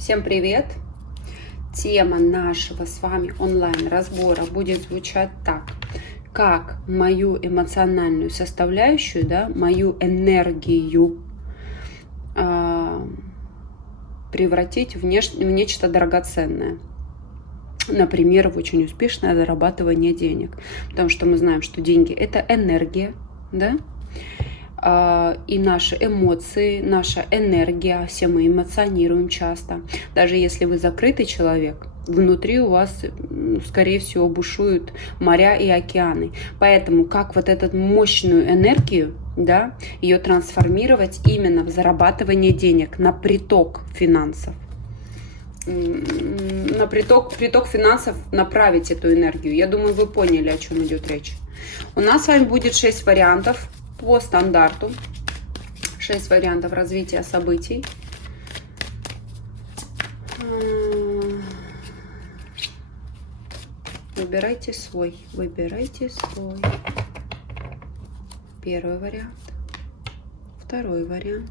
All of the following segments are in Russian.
Всем привет! Тема нашего с вами онлайн-разбора будет звучать так. Как мою эмоциональную составляющую, мою энергию превратить в нечто драгоценное. Например, в очень успешное зарабатывание денег. Потому что мы знаем, что деньги – это энергия, да? И наши эмоции, наша энергия, все мы эмоционируем часто. Даже если вы закрытый человек, внутри у вас, скорее всего, бушуют моря и океаны. Поэтому как вот эту мощную энергию, да, ее трансформировать именно в зарабатывание денег, на приток финансов. На приток финансов направить эту энергию. Я думаю, вы поняли, о чем идет речь. У нас с вами будет 6 вариантов. По стандарту 6 вариантов развития событий. Выбирайте свой. Первый вариант, второй вариант,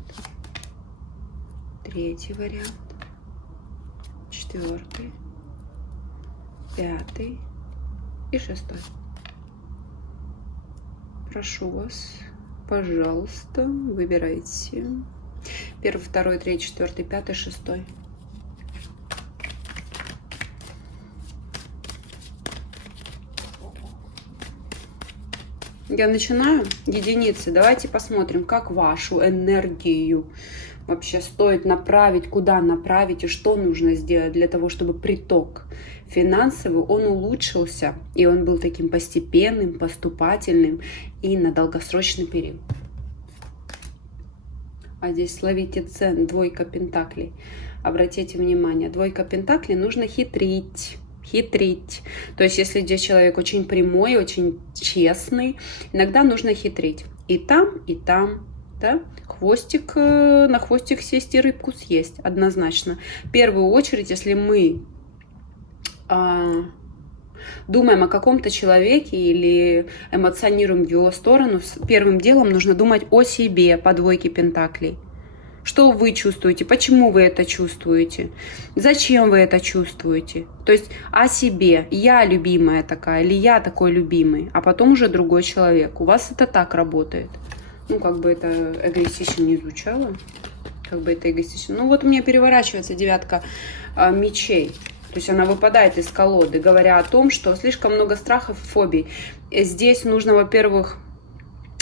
третий вариант, четвертый, пятый и шестой. Прошу вас. Пожалуйста, выбирайте. Первый, второй, третий, четвертый, пятый, шестой. Я начинаю. Единицы. Давайте посмотрим, как вашу энергию вообще стоит направить, куда направить и что нужно сделать для того, чтобы приток финансовый, он улучшился, и он был таким постепенным, поступательным и на долгосрочный период. А здесь словите цен, двойка пентаклей. Обратите внимание, двойка пентаклей, нужно хитрить. То есть, если здесь человек очень прямой, очень честный, иногда нужно хитрить. И там, да? Хвостик, на хвостик сесть и рыбку съесть, однозначно. В первую очередь, если мы думаем о каком-то человеке или эмоционируем в его сторону, первым делом нужно думать о себе по двойке пентаклей. Что вы чувствуете? Почему вы это чувствуете? Зачем вы это чувствуете? То есть о себе. Я любимая такая или я такой любимый, а потом уже другой человек. У вас это так работает. Ну, как бы это эгоистично не звучало. Как бы это эгоистично. Ну, вот у меня переворачивается девятка мечей. То есть она выпадает из колоды, говоря о том, что слишком много страхов и фобий. Здесь нужно, во-первых,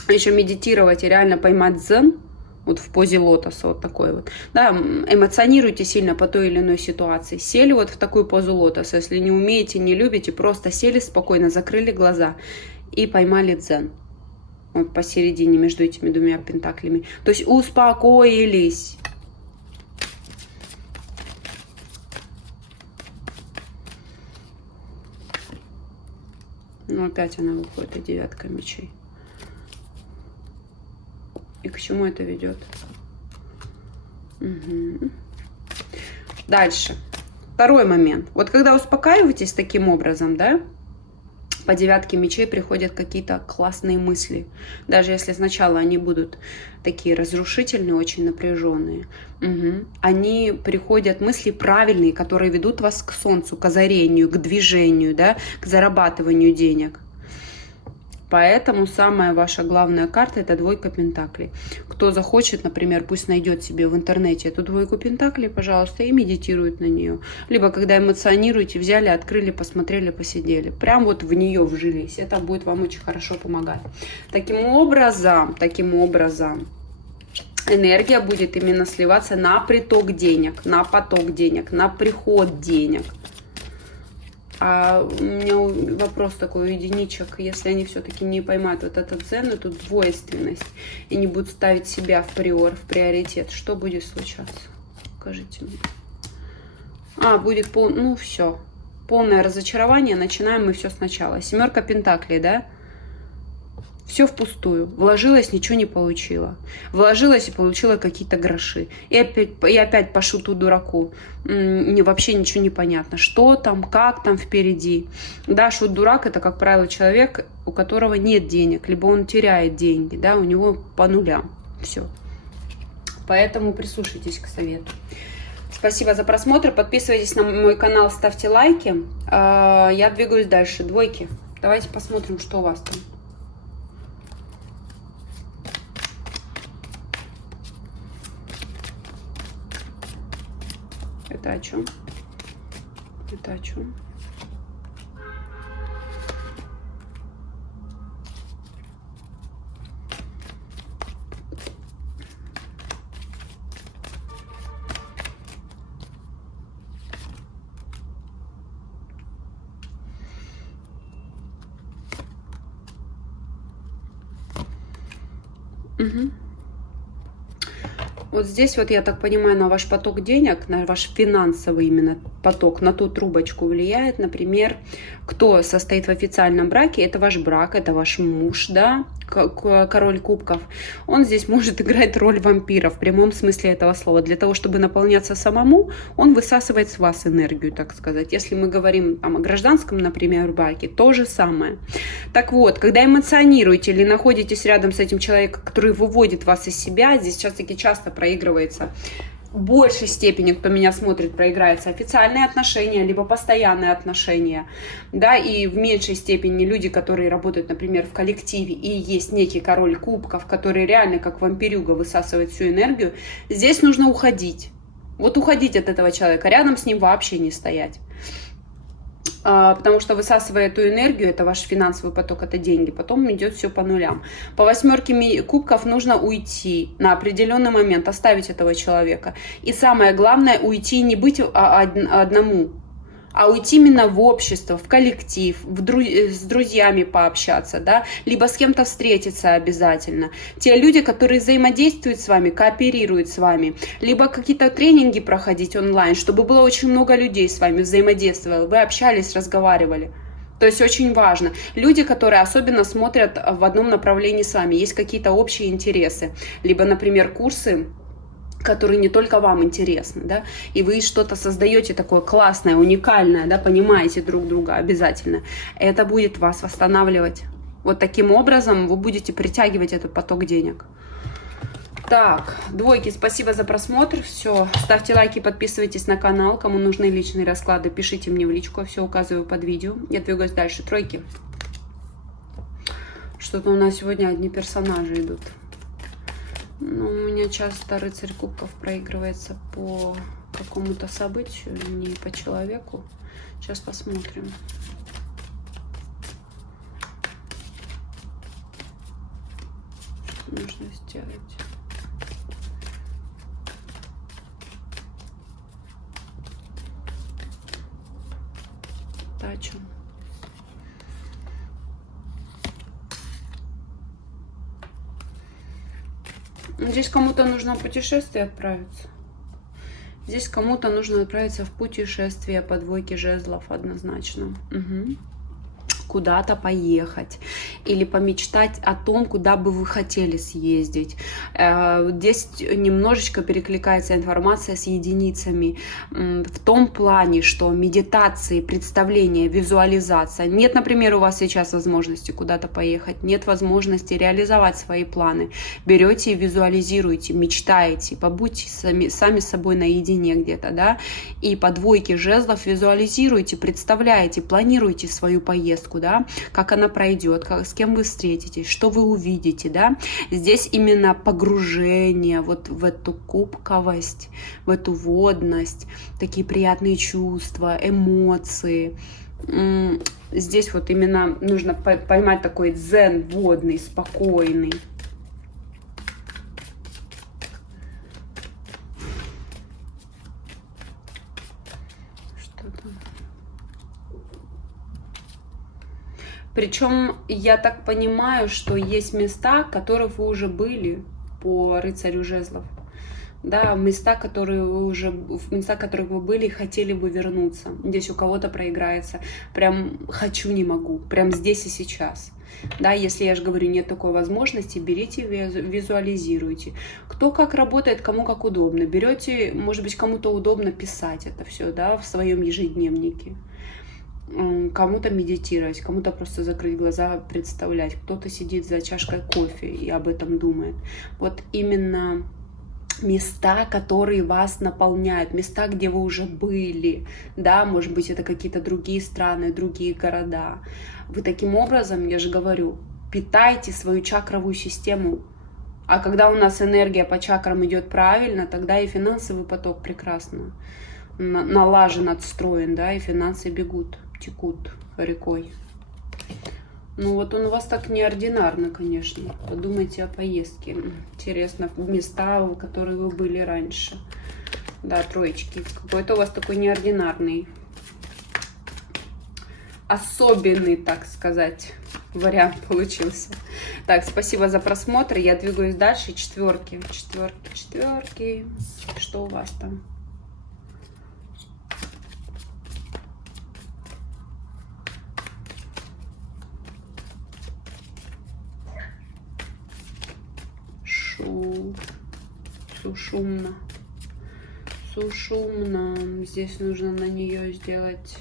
еще медитировать и реально поймать дзен, вот в позе лотоса, вот такой вот. Да, эмоционируйте сильно по той или иной ситуации. Сели вот в такую позу лотоса, если не умеете, не любите, просто сели спокойно, закрыли глаза и поймали дзен. Вот посередине между этими двумя пентаклями. То есть успокоились. Ну, опять она выходит, и девятка мечей. И к чему это ведет? Угу. Дальше. Второй момент. Вот когда успокаиваетесь таким образом, да, по девятке мечей приходят какие-то классные мысли. Даже если сначала они будут такие разрушительные, очень напряженные. Они приходят мысли правильные, которые ведут вас к солнцу, к озарению, к движению, да, к зарабатыванию денег. Поэтому самая ваша главная карта – это двойка пентаклей. Кто захочет, например, пусть найдет себе в интернете эту двойку пентаклей, пожалуйста, и медитирует на нее. Либо когда эмоционируете, взяли, открыли, посмотрели, посидели. Прям вот в нее вжились. Это будет вам очень хорошо помогать. Таким образом, энергия будет именно сливаться на приток денег, на поток денег, на приход денег. А у меня вопрос такой у единичек, если они все-таки не поймают вот этот дзен, эту двойственность, и не будут ставить себя в приоритет, что будет случаться? Скажите мне. Будет все. Полное разочарование, начинаем мы все сначала. Семерка пентаклей, да? Все впустую. Вложилась, ничего не получила. Вложилась и получила какие-то гроши. И опять по шуту дураку. Вообще ничего не понятно. Что там, как там впереди. Да, шут-дурак – это, как правило, человек, у которого нет денег. Либо он теряет деньги, да, у него по нулям. Все. Поэтому прислушайтесь к совету. Спасибо за просмотр. Подписывайтесь на мой канал, ставьте лайки. Я двигаюсь дальше. Двойки. Давайте посмотрим, что у вас там. Это о чем? Это о чем? Угу. Вот здесь вот, я так понимаю, на ваш поток денег, на ваш финансовый именно поток, на ту трубочку влияет, например, кто состоит в официальном браке, это ваш брак, это ваш муж, да, король кубков. Он здесь может играть роль вампира в прямом смысле этого слова. Для того, чтобы наполняться самому, он высасывает с вас энергию, так сказать. Если мы говорим о гражданском, например, браке, то же самое. Так вот, когда эмоционируете или находитесь рядом с этим человеком, который выводит вас из себя, здесь сейчас-таки часто проигрывается, в большей степени, кто меня смотрит, проиграется официальные отношения, либо постоянные отношения, да, и в меньшей степени люди, которые работают, например, в коллективе, и есть некий король кубков, который реально как вампирюга высасывает всю энергию, здесь нужно уходить. Вот уходить от этого человека, рядом с ним вообще не стоять. Потому что высасывая эту энергию, это ваш финансовый поток, это деньги, потом идет все по нулям. По 8 кубков нужно уйти на определенный момент, оставить этого человека. И самое главное, уйти, не быть одному, а уйти именно в общество, в коллектив, с друзьями пообщаться, да, либо с кем-то встретиться обязательно. Те люди, которые взаимодействуют с вами, кооперируют с вами, либо какие-то тренинги проходить онлайн, чтобы было очень много людей с вами взаимодействовало, вы общались, разговаривали. То есть очень важно. Люди, которые особенно смотрят в одном направлении с вами, есть какие-то общие интересы, либо, например, курсы, которые не только вам интересны, да, и вы что-то создаете такое классное, уникальное, да, понимаете друг друга обязательно, это будет вас восстанавливать. Вот таким образом вы будете притягивать этот поток денег. Так, двойки, спасибо за просмотр, все, ставьте лайки, подписывайтесь на канал, кому нужны личные расклады, пишите мне в личку, все указываю под видео, я двигаюсь дальше. Тройки. Что-то у нас сегодня одни персонажи идут. Ну, у меня часто рыцарь кубков проигрывается по какому-то событию, не по человеку. Сейчас посмотрим. Что нужно сделать? Дачу. Здесь кому-то нужно в путешествие отправиться. Здесь кому-то нужно отправиться в путешествие по двойке жезлов однозначно. Угу. Куда-то поехать или помечтать о том, куда бы вы хотели съездить. Здесь немножечко перекликается информация с единицами в том плане, что медитации, представления, визуализация. Нет, например, у вас сейчас возможности куда-то поехать, нет возможности реализовать свои планы. Берете и визуализируете, мечтаете, побудьте сами с собой наедине где-то, да, и по двойке жезлов визуализируете, представляете, планируете свою поездку, да, как она пройдет, с кем вы встретитесь, что вы увидите, да. Здесь именно погружение вот в эту кубковость, в эту водность, такие приятные чувства, эмоции. Здесь вот именно нужно поймать такой дзен водный, спокойный. Причем я так понимаю, что есть места, в которых вы уже были по рыцарю жезлов. Да, места, в которых вы были и хотели бы вернуться. Здесь у кого-то проиграется. Прям хочу, не могу. Прям здесь и сейчас. Да, если я же говорю, нет такой возможности, берите, визуализируйте. Кто как работает, кому как удобно. Берете, может быть, кому-то удобно писать это все, да, в своем ежедневнике. Кому-то медитировать, кому-то просто закрыть глаза, представлять. Кто-то сидит за чашкой кофе и об этом думает. Вот именно места, которые вас наполняют, места, где вы уже были, да, может быть, это какие-то другие страны, другие города. Вы таким образом, я же говорю, питайте свою чакровую систему. А когда у нас энергия по чакрам идет правильно, тогда и финансовый поток прекрасно налажен, отстроен, да, и финансы бегут, текут рекой. Ну вот он у вас так неординарно, конечно. Подумайте о поездке. Интересно, в места, в которые вы были раньше. Да, троечки. Какой-то у вас такой неординарный, особенный, так сказать, вариант получился. Так, спасибо за просмотр. Я двигаюсь дальше. Четверки. Четверки, четверки. Что у вас там? Сушумно. Сушумно. Здесь нужно на нее сделать...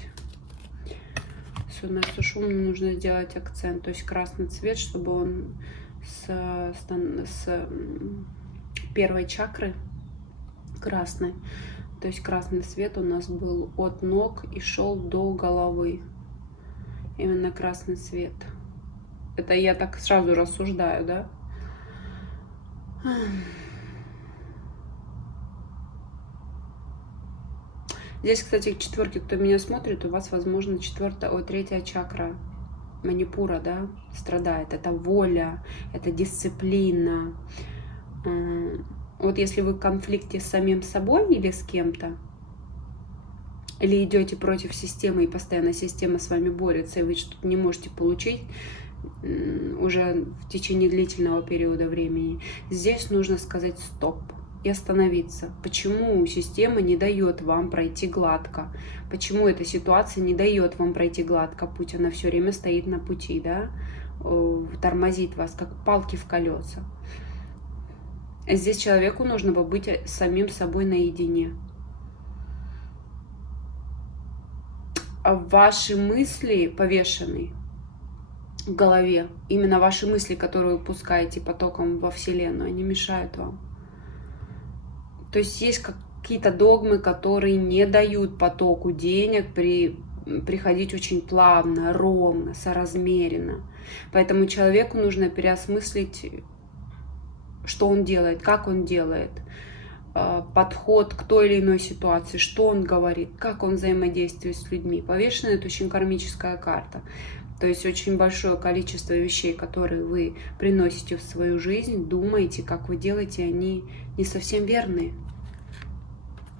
На сушумно нужно сделать акцент. То есть красный цвет, чтобы он с первой чакры красный. То есть красный цвет у нас был от ног и шел до головы. Именно красный цвет. Это я так сразу рассуждаю, да? Здесь, кстати, четверки, кто меня смотрит, у вас, возможно, третья чакра манипура, да, страдает. Это воля, это дисциплина. Вот если вы в конфликте с самим собой или с кем-то, или идете против системы, и постоянно система с вами борется, и вы что-то не можете получить уже в течение длительного периода времени, здесь нужно сказать стоп и остановиться. Почему система не дает вам пройти гладко? Почему эта ситуация не дает вам пройти гладко путь? Она все время стоит на пути, да? Тормозит вас, как палки в колеса. Здесь человеку нужно побыть с самим собой наедине. А ваши мысли повешены в голове. Именно ваши мысли, которые вы пускаете потоком во Вселенную, они мешают вам. То есть есть какие-то догмы, которые не дают потоку денег приходить очень плавно, ровно, соразмеренно. Поэтому человеку нужно переосмыслить, что он делает, как он делает, подход к той или иной ситуации, что он говорит, как он взаимодействует с людьми. Повешенная — это очень кармическая карта. То есть очень большое количество вещей, которые вы приносите в свою жизнь, думаете, как вы делаете, они не совсем верные.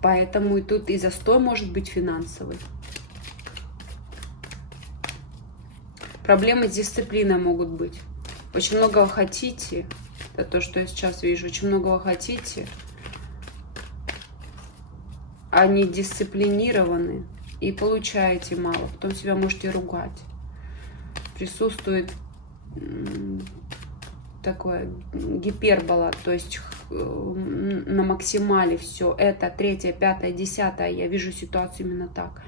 Поэтому и тут и застой может быть финансовый. Проблемы с дисциплиной могут быть. Очень многого хотите, это то, что я сейчас вижу, очень многого хотите, а не дисциплинированы и получаете мало, потом себя можете ругать. Присутствует такое гипербола, то есть на максимале все. Это 3, 5, 10, я вижу ситуацию именно так.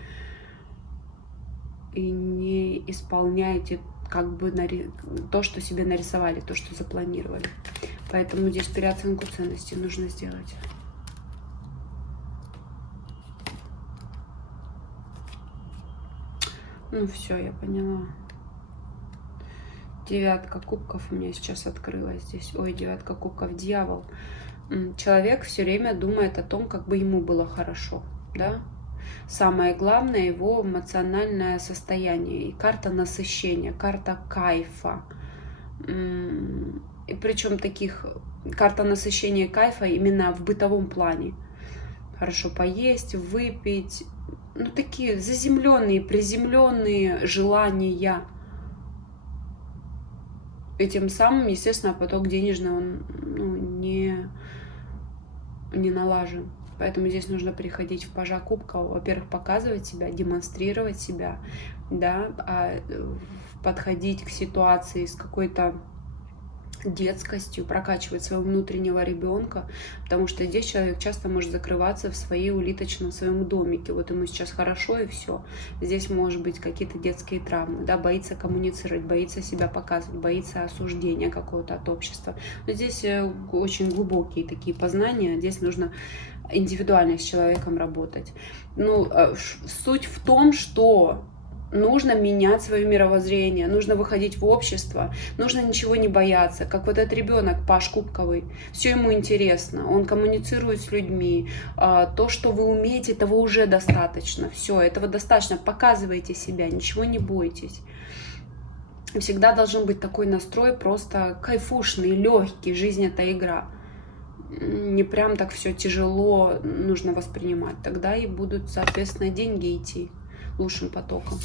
И не исполняете как бы то, что себе нарисовали, то, что запланировали. Поэтому здесь переоценку ценностей нужно сделать. Ну все, я поняла. 9 кубков у меня сейчас открылась здесь. Ой, 9 кубков, дьявол. Человек все время думает о том, как бы ему было хорошо, да? Самое главное его эмоциональное состояние. И карта насыщения, карта кайфа. И причем карта насыщения кайфа именно в бытовом плане. Хорошо поесть, выпить. Ну, такие заземленные, приземленные желания. И тем самым, естественно, поток денежный, он не налажен. Поэтому здесь нужно приходить в пажа кубков. Во-первых, показывать себя, демонстрировать себя, да, подходить к ситуации с какой-то детскостью, прокачивать своего внутреннего ребенка, потому что здесь человек часто может закрываться в своей улиточном своем домике. Вот ему сейчас хорошо и все. Здесь может быть какие-то детские травмы, да, боится коммуницировать, боится себя показывать, боится осуждения какого-то от общества. Но здесь очень глубокие такие познания, здесь нужно индивидуально с человеком работать. Ну, суть в том, что нужно менять свое мировоззрение, нужно выходить в общество, нужно ничего не бояться. Как вот этот ребенок Паш Кубковый, все ему интересно, он коммуницирует с людьми. То, что вы умеете, этого уже достаточно. Все, этого достаточно. Показывайте себя, ничего не бойтесь. Всегда должен быть такой настрой просто кайфушный, легкий. Жизнь — это игра. Не прям так все тяжело нужно воспринимать. Тогда и будут, соответственно, деньги идти лучшим потоком.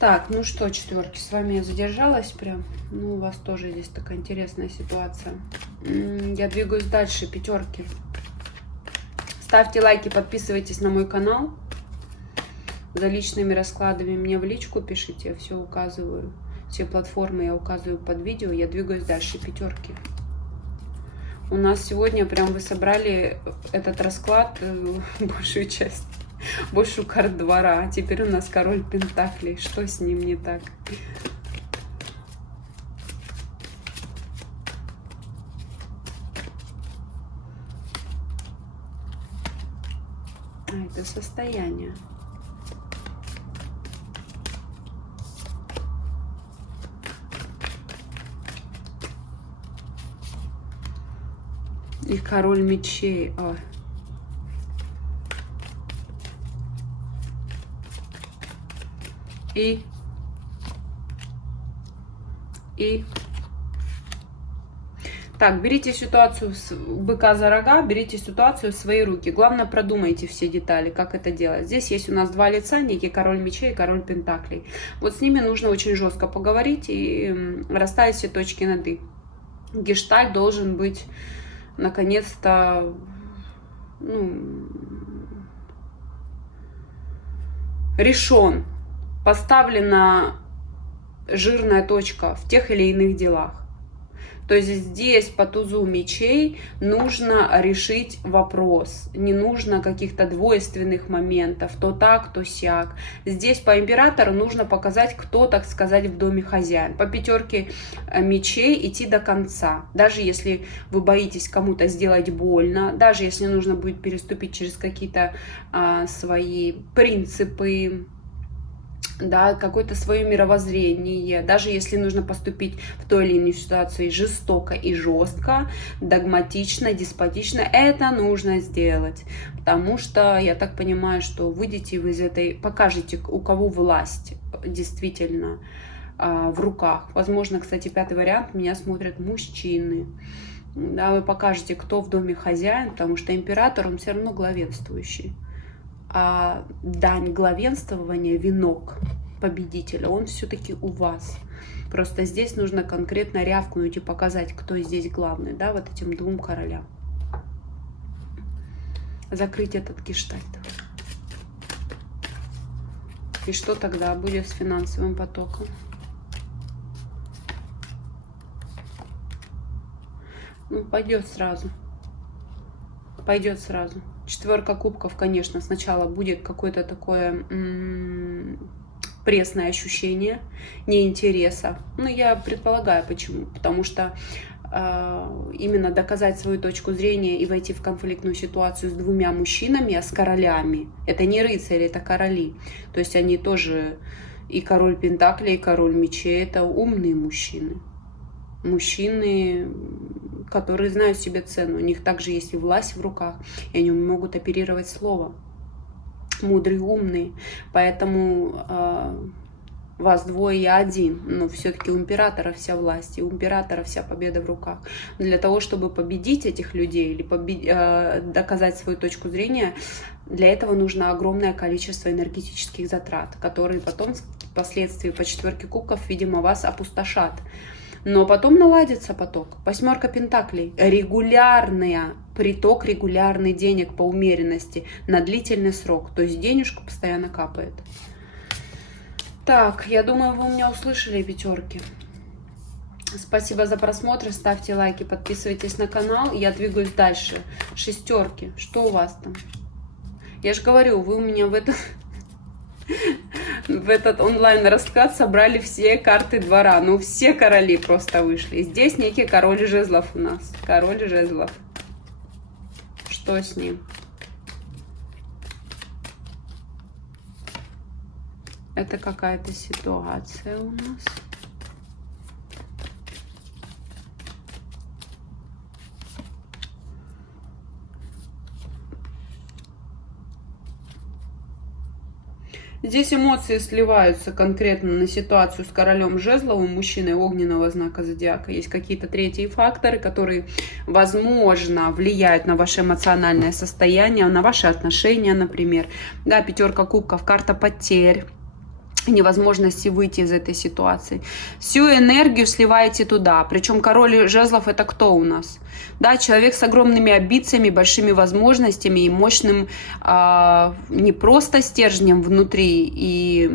Так, ну что, четверки, с вами я задержалась прям. Ну, у вас тоже здесь такая интересная ситуация. Я двигаюсь дальше, пятерки. Ставьте лайки, подписывайтесь на мой канал. За личными раскладами мне в личку пишите, я все указываю. Все платформы я указываю под видео. Я двигаюсь дальше, пятерки. У нас сегодня прям вы собрали этот расклад, большую часть. Большую карт двора. Теперь у нас король пентаклей. Что с ним не так? Это состояние. И король мечей. Ой. И так, берите ситуацию с быка за рога, берите ситуацию в свои руки. Главное, продумайте все детали, как это делать. Здесь есть у нас два лица, некий король мечей и король пентаклей. Вот с ними нужно очень жестко поговорить и расставить все точки над «и». Гештальт должен быть, наконец-то, решен. Поставлена жирная точка в тех или иных делах. То есть здесь по тузу мечей нужно решить вопрос. Не нужно каких-то двойственных моментов, то так, то сяк. Здесь по императору нужно показать, кто, так сказать, в доме хозяин. По пятерке мечей идти до конца. Даже если вы боитесь кому-то сделать больно, даже если нужно будет переступить через какие-то свои принципы, да, какое-то свое мировоззрение, даже если нужно поступить в той или иной ситуации жестоко и жестко, догматично, деспотично, это нужно сделать, потому что я так понимаю, что выйдете вы из этой, покажете, у кого власть действительно в руках. Возможно, кстати, пятый вариант, меня смотрят мужчины. Да, вы покажете, кто в доме хозяин, потому что император, он все равно главенствующий. А дань главенствования, венок победителя, он все-таки у вас. Просто здесь нужно конкретно рявкнуть и показать, кто здесь главный, да, вот этим двум королям. Закрыть этот гештальт. И что тогда будет с финансовым потоком? Ну, пойдет сразу. Пойдет сразу. Четверка кубков, конечно, сначала будет какое-то такое пресное ощущение неинтереса. Но я предполагаю, почему. Потому что именно доказать свою точку зрения и войти в конфликтную ситуацию с двумя мужчинами, а с королями. Это не рыцари, это короли. То есть они тоже, и король пентаклей, и король мечей, это умные мужчины. Мужчины, которые знают себе цену. У них также есть и власть в руках, и они могут оперировать словом. Мудрые, умные. Поэтому вас двое, я один. Но все-таки у императора вся власть, и у императора вся победа в руках. Но для того, чтобы победить этих людей или доказать свою точку зрения, для этого нужно огромное количество энергетических затрат, которые потом впоследствии по четверке кубков, видимо, вас опустошат. Но потом наладится поток. Восьмерка пентаклей. Регулярный приток, регулярный денег по умеренности на длительный срок. То есть денежка постоянно капает. Так, я думаю, вы меня услышали, пятерки. Спасибо за просмотр, ставьте лайки, подписывайтесь на канал. Я двигаюсь дальше. Шестерки. Что у вас там? Я же говорю, вы у меня в этот онлайн-расклад собрали все карты двора. Ну, все короли просто вышли. Здесь некий король жезлов у нас. Король жезлов. Что с ним? Это какая-то ситуация у нас. Здесь эмоции сливаются конкретно на ситуацию с королем жезловым, мужчиной огненного знака зодиака. Есть какие-то третьи факторы, которые, возможно, влияют на ваше эмоциональное состояние, на ваши отношения, например. Да, пятерка кубков, карта потерь, невозможности выйти из этой ситуации. Всю энергию сливаете туда. Причем король жезлов — это кто у нас? Да, человек с огромными амбициями, большими возможностями и мощным не просто стержнем внутри и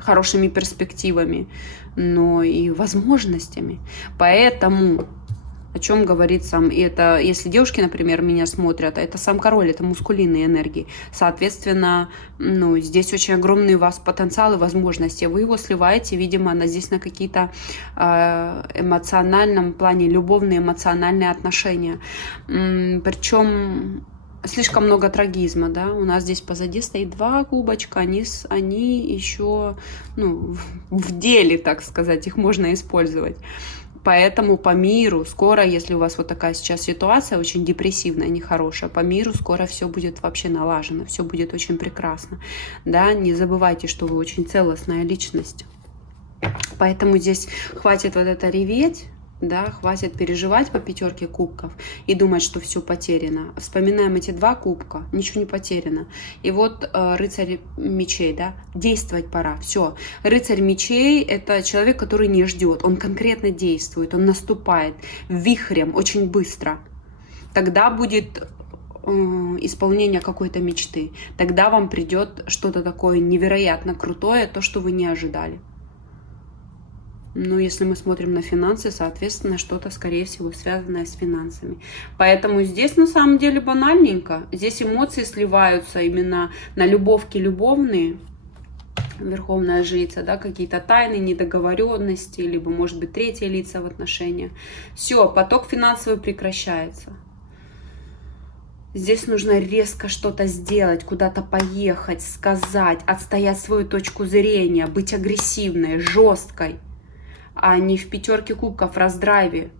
хорошими перспективами, но и возможностями. Поэтому о чем говорит сам, и это, если девушки, например, меня смотрят, это сам король, это мускулинные энергии. Соответственно, ну, здесь очень огромный у вас потенциал и возможности. Вы его сливаете, видимо, здесь на какие-то эмоциональном плане, любовные эмоциональные отношения. Причем слишком много трагизма, да, у нас здесь позади стоит 2 кубочка, они еще, ну, в деле, так сказать, их можно использовать. Поэтому по миру скоро, если у вас вот такая сейчас ситуация, очень депрессивная, нехорошая, по миру скоро все будет вообще налажено, все будет очень прекрасно. Да, не забывайте, что вы очень целостная личность. Поэтому здесь хватит вот это реветь, да, хватит переживать по пятерке кубков и думать, что все потеряно. Вспоминаем эти 2 кубка, ничего не потеряно. И вот рыцарь мечей, да, действовать пора, все. Рыцарь мечей — это человек, который не ждет, он конкретно действует, он наступает вихрем очень быстро. Тогда будет исполнение какой-то мечты, тогда вам придет что-то такое невероятно крутое, то, что вы не ожидали. Ну, если мы смотрим на финансы, соответственно, что-то, скорее всего, связанное с финансами. Поэтому здесь, на самом деле, банальненько. Здесь эмоции сливаются именно на любовки любовные. Верховная жрица, да, какие-то тайны, недоговоренности, либо, может быть, третьи лица в отношениях. Все, поток финансовый прекращается. Здесь нужно резко что-то сделать, куда-то поехать, сказать, отстоять свою точку зрения, быть агрессивной, жесткой, а не в пятерке кубков, раздрайве,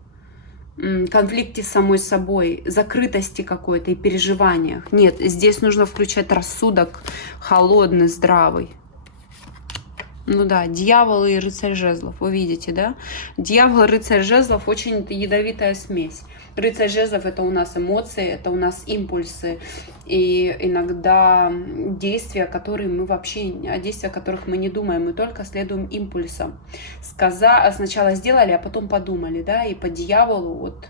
конфликте с самой собой, закрытости какой-то и переживаниях. Нет, здесь нужно включать рассудок холодный, здравый. Ну да, дьявол и рыцарь жезлов, вы видите, да? Дьявол и рыцарь жезлов — очень ядовитая смесь. Рыцарь жезлов — это у нас эмоции, это у нас импульсы. И иногда действия, которые мы вообще, о действиях которых мы не думаем, мы только следуем импульсам. Сначала сделали, а потом подумали, да? И по дьяволу вот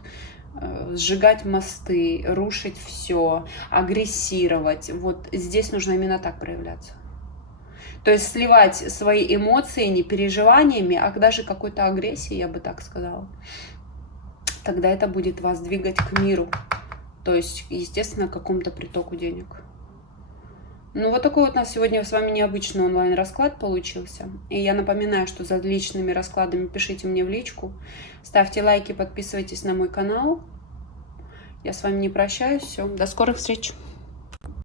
сжигать мосты, рушить все, агрессировать. Вот здесь нужно именно так проявляться. То есть сливать свои эмоции не переживаниями, а даже какой-то агрессией, я бы так сказала. Тогда это будет вас двигать к миру. То есть, естественно, к какому-то притоку денег. Ну, вот такой вот у нас сегодня с вами необычный онлайн-расклад получился. И я напоминаю, что за личными раскладами пишите мне в личку. Ставьте лайки, подписывайтесь на мой канал. Я с вами не прощаюсь. Все, до скорых встреч.